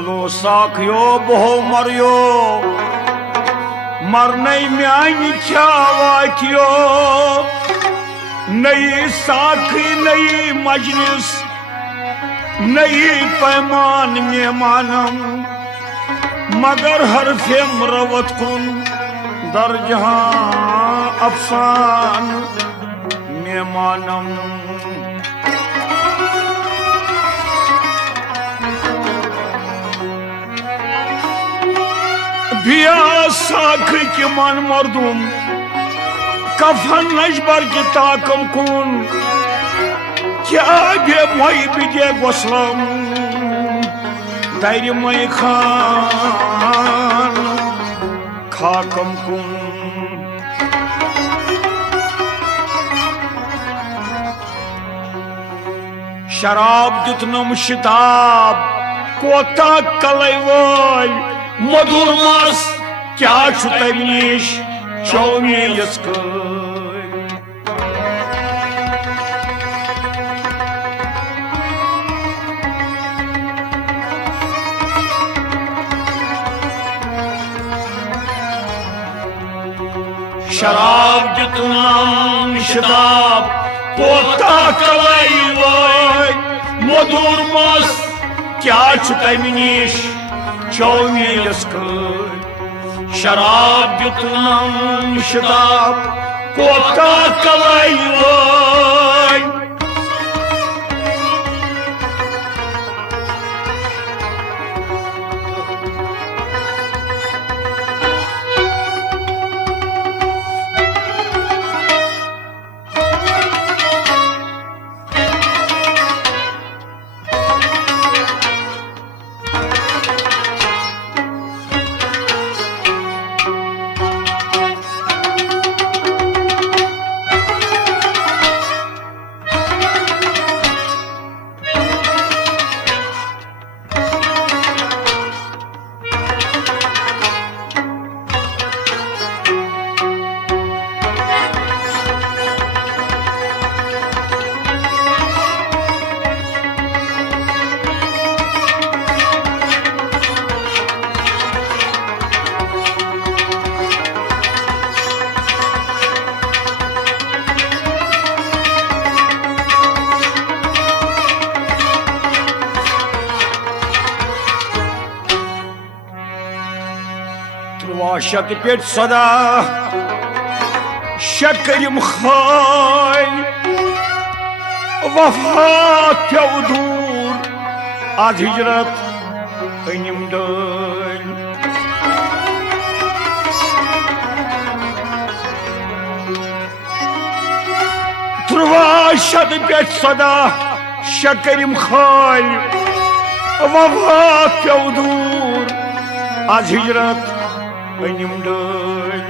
बोलो साखियो बहो मरियो मरने म्यानी क्या वाकियो नई साखी नई मजलिस नई पैमान मेहमानम मगर हर फेम रवत कुन दर जहां अफसान मेहमानम बिया साख के मन मर्दुम कफन नजबर के ताकम कुन क्या बे मई बिजे गोसलम दायरे मई खान खाकम कुन शराब दितनम शिताब कोता कलई वोल मधुर मस क्या तमिश चौमे यस्क शराब जितनाम शराब कोता कलाई वोय मधुर मस क्या तमिश चौमे यस्क शराब दितनम शराब कोता कलाई वोय शत पेट सदा शकरिम खाल वफा प्यव दूर आज हिजरत अनिम डल त्रुवा शत पेट सदा शकरिम खाल वफा प्यव दूर आज हिजरत अनिम डल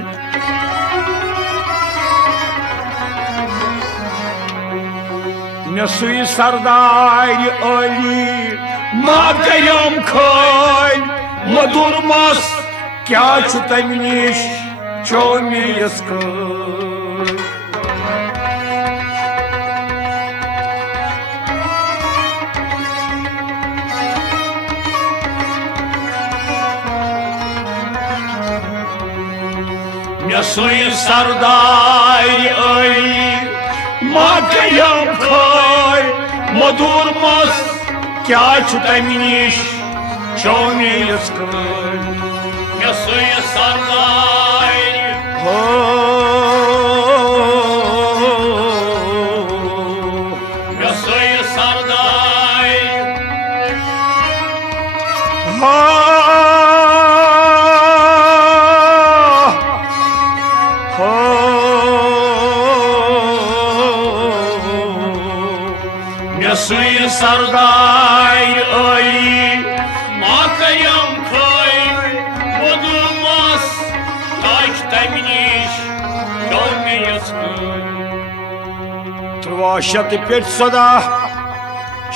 नसुई सरदार अली माकरम खल मधुर मस क्या तमिश चौमे यस्क नसुई सरदार अली माकरम खल मधुर मस क्या तमिश चौमे यस्क नसुई सरदार नसुई सरदार नसुई सरदार अली माकरम खल मधुर मस ताज तमिश चौमे यस्क त्रुवा शत पेट सदा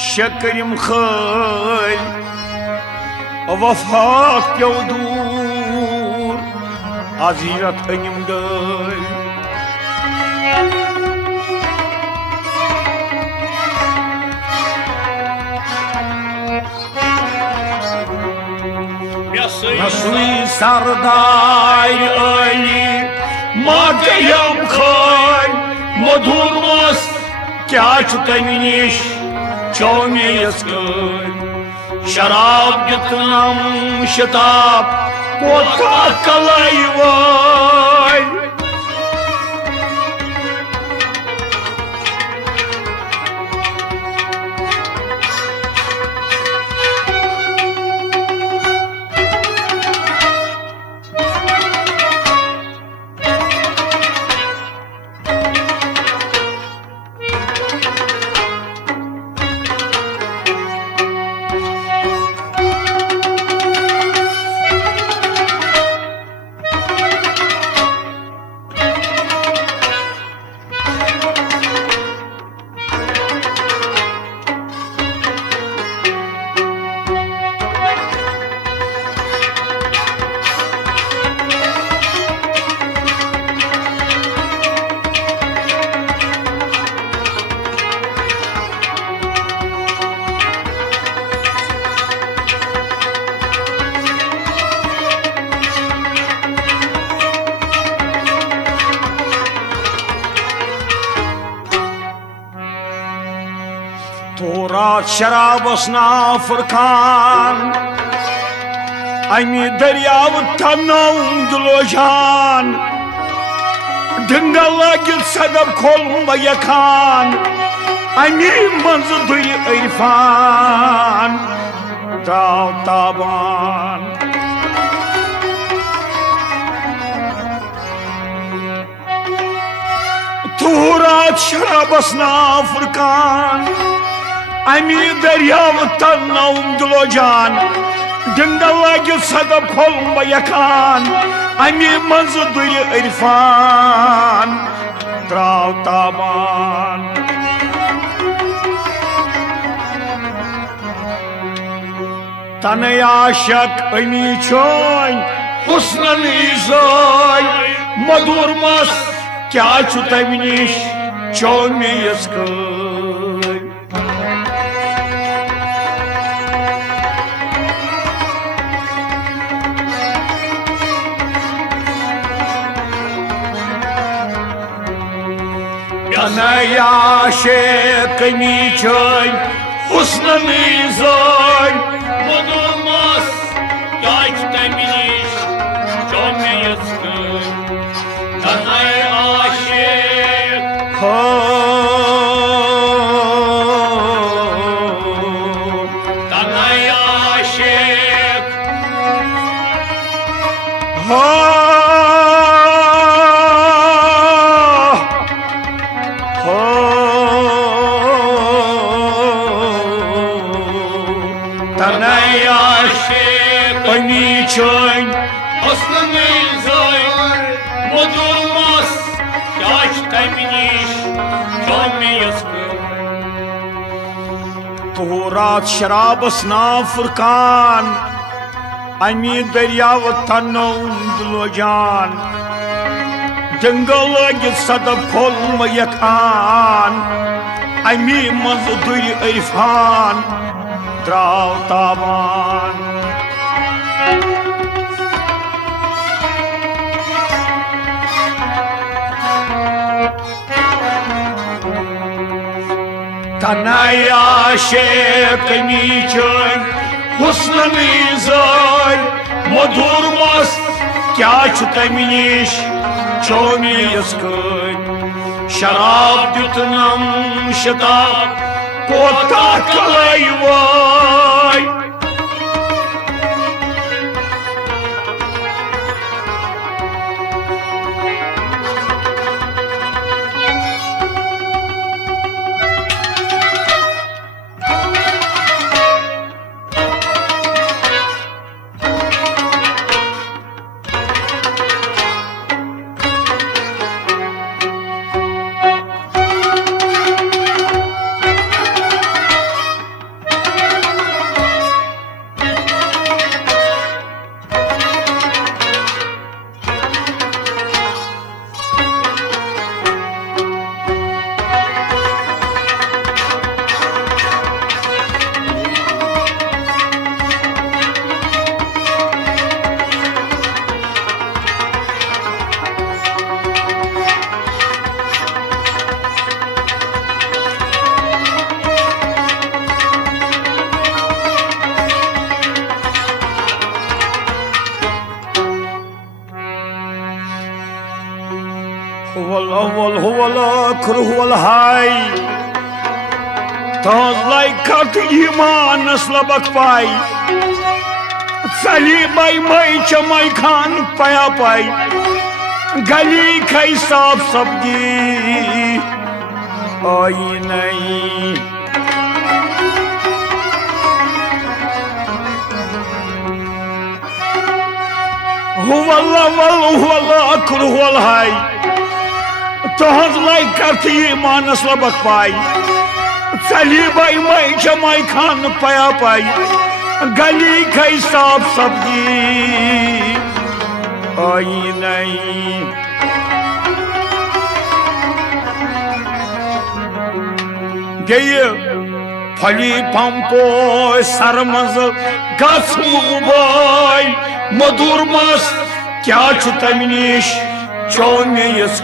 शकरिम खल वफा प्यव दूर आज हिजरत अनिम डल Nasıl sardar Ali Magayam khay Modurmaz Kya çutaminiş Çoğmeyes kay Şarap gitnam şitap Kota kalay vay Turat şarabasına fırkan Aymi deryavı tanım dilojan Dingala git sadap kolumba yakan Aymi manzı duy irfan Dağ taban Turat şarabasına fırkan Aymi deryavı tanım dilojan Dingala git sadap kolumba yakan Aymi manzı duy irfan Dağ taban Tanı aşık aymi çoy Husnan izay Madurmaz Kya çutaminiş Çoğmeyes kay Tanı aşık aymi çoy Husnan izay Madurmaz Kya çutaminiş Çoğmeyes kay Tanay aşık Tanay aşık Tanay aşık Aymi çoy Aslını zay Modulmaz Yaş teminiş Çoğmeyes kay Turat şarabasına fırkan Aymi deryavı tanım dilojan Dingala git sadap kolma yakan Aymi manzı duy irfan Dağ taban Tanay aşık aymi çoy Husnan izay Madurmaz Kya çutaminiş Çoğmeyes kay Şarap yutnam şitap Kota kalay vay अव्वल हुवल आखिर हुवल हाय तहज लायकत ईमानस लबक पाई चली by मई चमई खान पया पाई गली खई साफ सब्जी आई नहीं हुवल अव्वल हुवल आखिर हुवल हाय तहज लायकत ईमानस लबक पाई चली बाई मई चमई खान पया पाई गली खई साफ सब्जी आई नहीं गई फली पंपो सरमज गस मुबाई मधुर मस क्या तम निश चो मे यस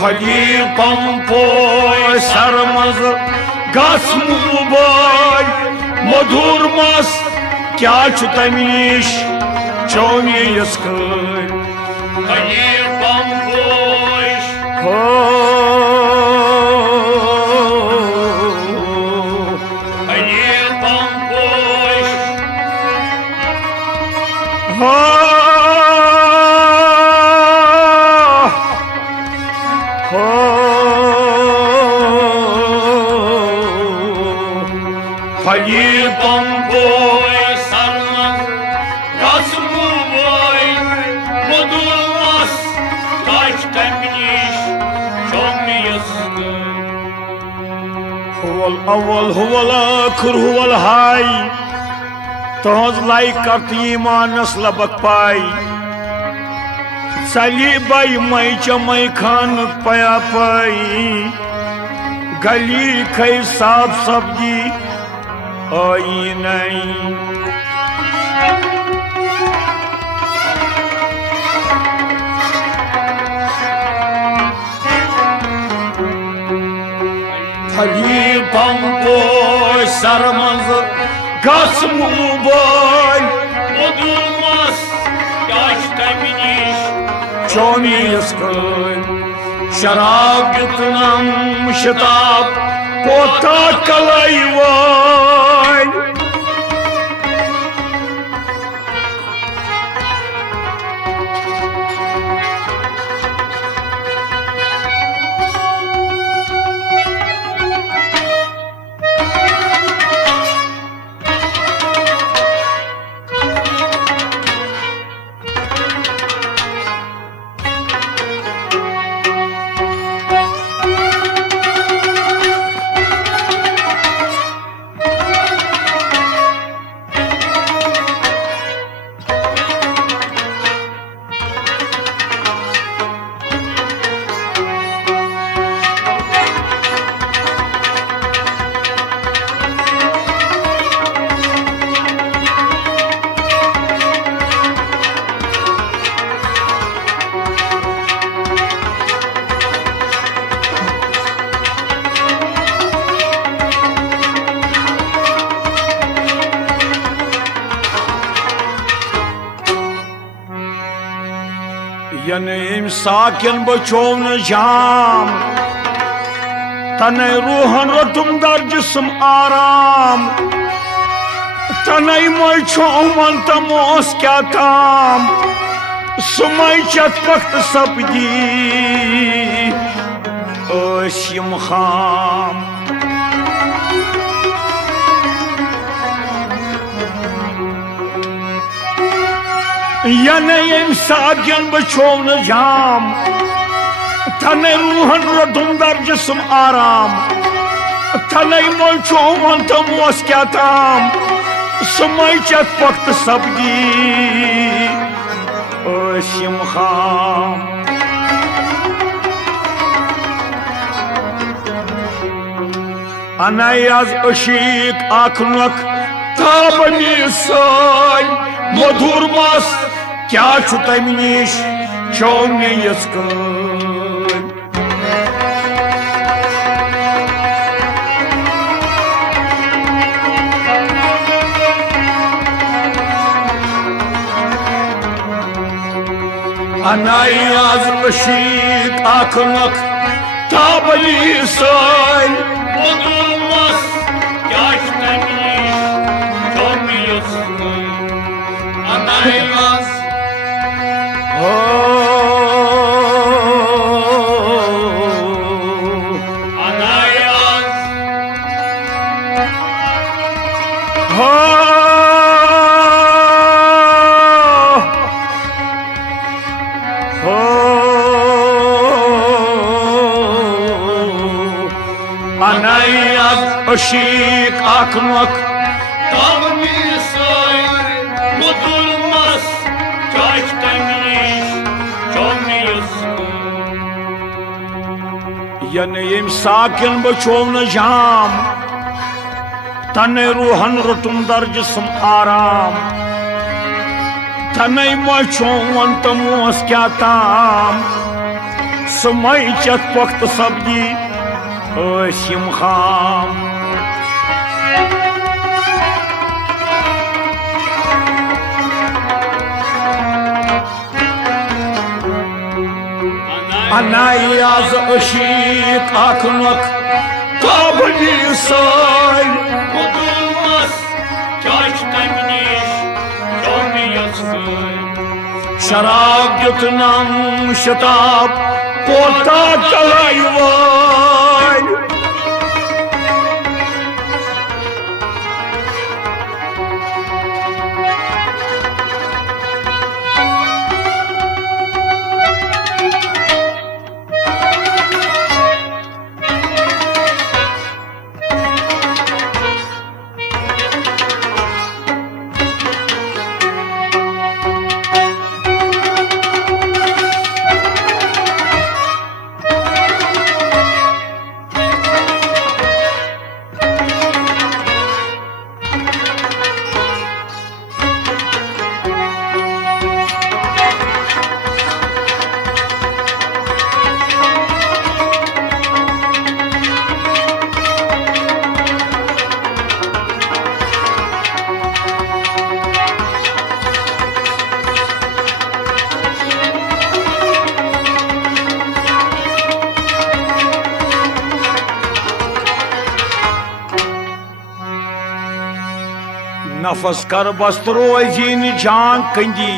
फली पंपो सरमज गस मुबाई मधुर मस क्या तम निश चो मे यस फली पंपोश फली पंपोश फली पंपोश सरमज गस मुबाई मधुर मस ताश तमनीश चोमियस हुवल अव्वल हुवल आखिर हुवल हाय तहज लायकत ईमानस लबक पाई चली बाई मई चमई खान पया पाई गली खई साफ सब्जी आई नहीं फली पंपो सरमज गस मुबाई मधुर मस क्या तम निश चो मे यस शराब युतनम शताब कोता कलाई वाई यन साकिन बचो न जाम तन रूहन रतुम दर जिस्म आराम तन मो मन तमोस क्या ताम सुमय चत पख्त सपदी यम खाम यन यम साकिन बचो न जाम तन रूहन रतुम दर जिस्म आराम तन मो मन तमोस क्या ताम सुमय चत पख्त सपदी यम खाम अनायाज अशीक आखनक ताबनी साय मधुर मस क्या तम निश चो मे यस अनायाज अशीक आखनक ताबली सोल Odulmaz yaşlanmış Çoğmuyorsun Anaymaz Anayaz Anayaz ışık akmak Kalmışsın Odulmaz yaşlanmış Çoğmuyorsun Yanayım sakin bçovna jam Tane ruhan rutum dar jism aram Tanay maçovan tamus kya tam Samay chat vakt sabji Asim kham Anayaz ışık akmak Tabli say Odulmaz yaşlanmış Çoğmuyorsun Şarap yutnam şatap Kota kalay vay Nafas kar bastro zini jaan kandi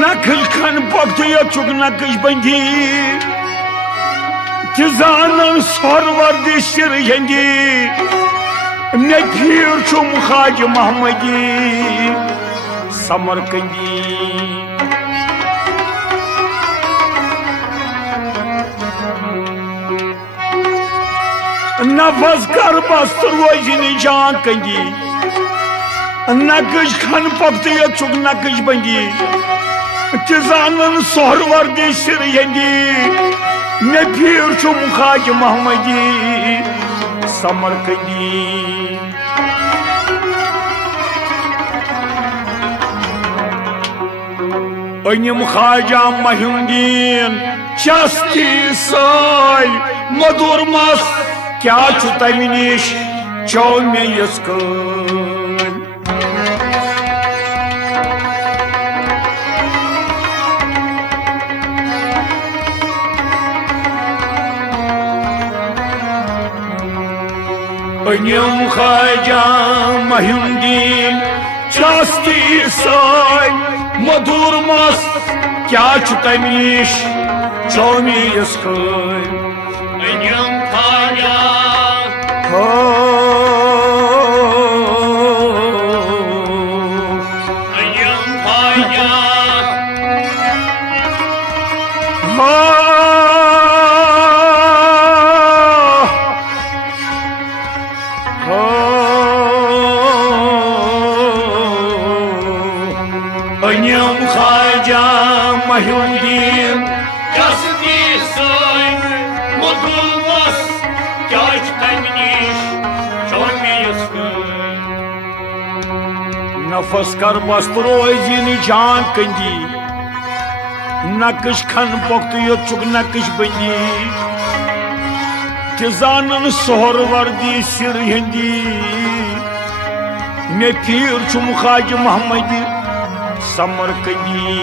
Nakıl kan baktıya çok nakış bandi Tizanan sor vardı şir yendi Ne pir çum Hacı Mahmudi Samarkandi Nafas kar bastro zini jaan kandi Nakış kan baktıya çok nakış bandi Tizanan sor vardı şir yendi Ne pir çum Hacı Mahmudi Samarkandi Önyum Hacı Mahmudin Çasti say Madurmaz Kya çutaminiş Çolme yaskın Önyum Hacı Mahmudin Çasti say Madurmaz Kya çutaminiş Çolme yaskın Önyum kaya Önyum kaya Önyum Hacı Mahmudin Yazdı soy Modulmaz Yaşlanmış Çoğmuyorsun Nafas kar bastro zini jaan kandi Nakış kan baktıya çok nakış bandi Tizanan sor vardı şir yendi Ne pir çum Hacı Mahmudi समरकंदी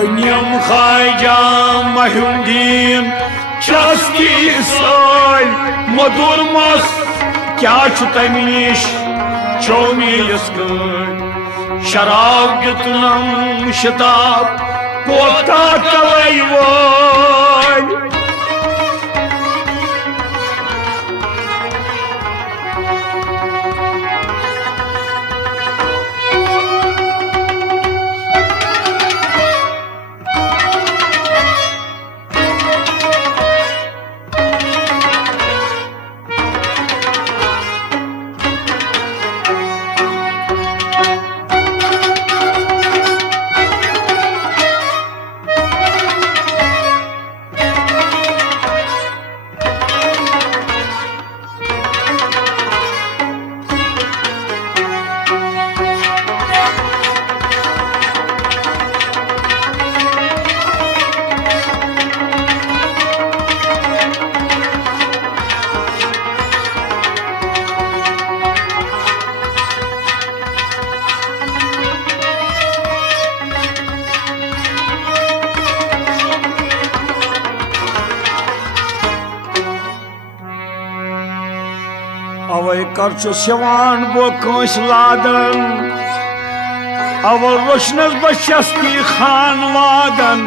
अनियम ख्वाजा महिउद्दीन चस्की साल मधुर मस क्या तमि निश चौमेस शराब दितनम शताब कोता कलई वोल अवै कर सिवान बो कंस लादन अव रोशनस बशस्ती खान वादन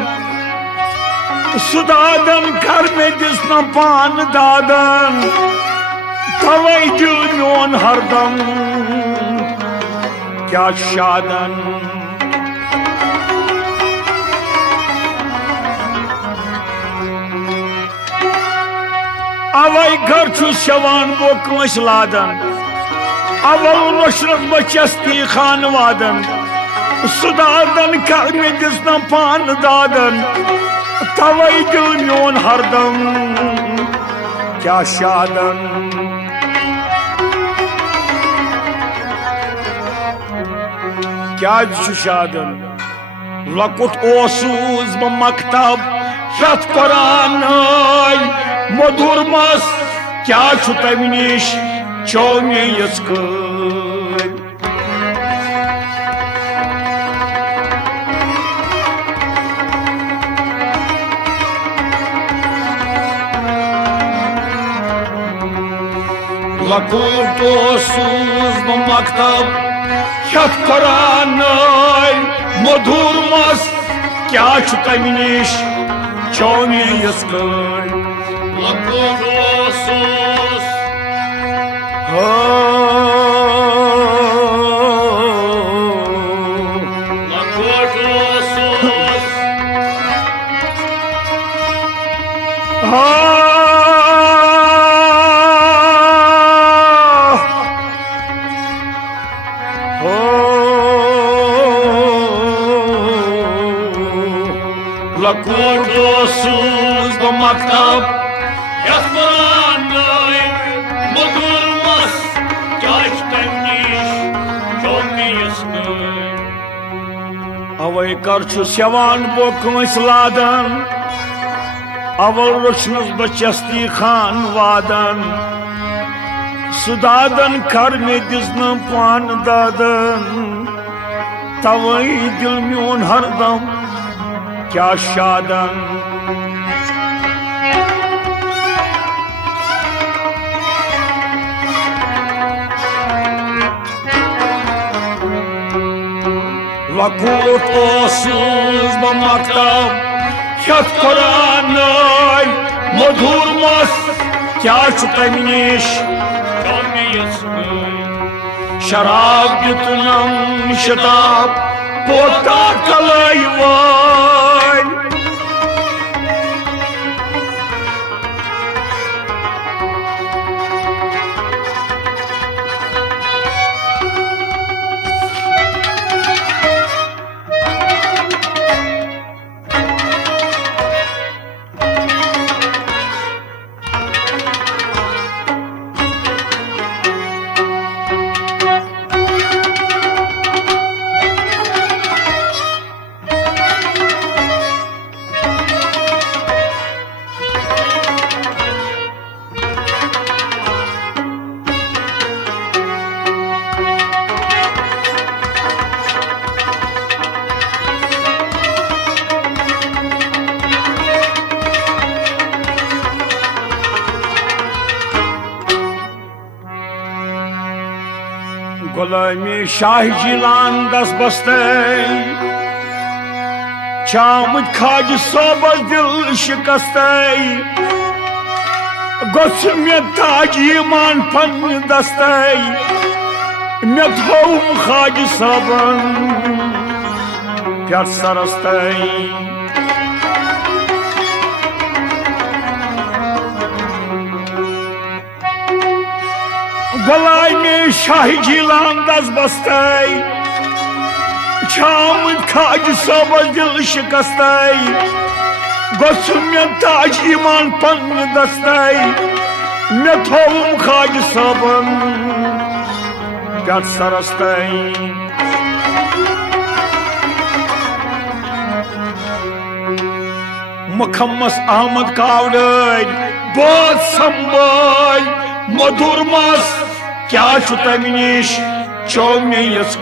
सुदादन कर में दिसन पान दादन तवै दिल मोन हरदम क्या शादन अवै घर शवान बो कंस लादन अवल रोशनस बचस्ती खान वादन सुदादन कर में दिसन पान दादन तवै दिल मोन हरदम क्या शादन क्या शादन लकुट ओसूस ब मकतब शत कुरान मधुर मस क्या तमि निश चौमेस लकुट ओसूस ब मकतब शत कुरान मधुर मस क्या तमि निश चौमेस लकुट ओसूस लकुट ओसूस लकुट ओसूस ब मकतब यथ कुरान मधुर मस क्या तमि निश चौमेस अवै कर सिवान बो कंस लादन अवल रोशनस बचस्ती खान वादन सुदादन कर में दिसन पान दादन तवै दिल मोन हरदम क्या शादन लकुट ओसूस ब मकतब शत कुरान मधुर मस क्या तमि निश चौमेस शराब दितनम शताब कोता कलई वोल गुलामी शाह जिलान दस बस्ते चामद खाज सोबस दिल शिकस्ते गोस मे ताज ईमान पन दस्ते मे थोम खाज सबन प्यार सरस्ते गुलामी शाह जिलान दस बस्ते चामद खाज सोबस दिल शिकस्ते गोस मे ताज ईमान पन दस्ते मे थोम खाज सबन प्यार सरस्ते मुखम्मस अहमद कावड़ बहुत संभाल मधुर मस क्या तम निश चो मे यस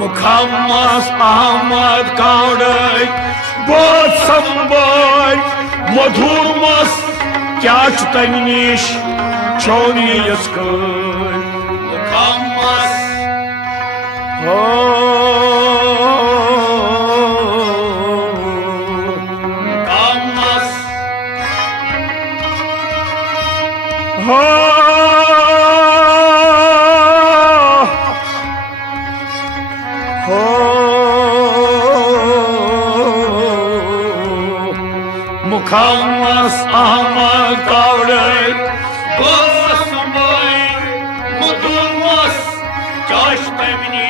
मुखम्मस अहमद कावड़ बहुत संभाल मधुर मस क्या तम निश चो मे यस मुखम्मस मुखम्मस मुखम्मस अहमद कावड़ बहुत संभाल मधुर मस क्या तम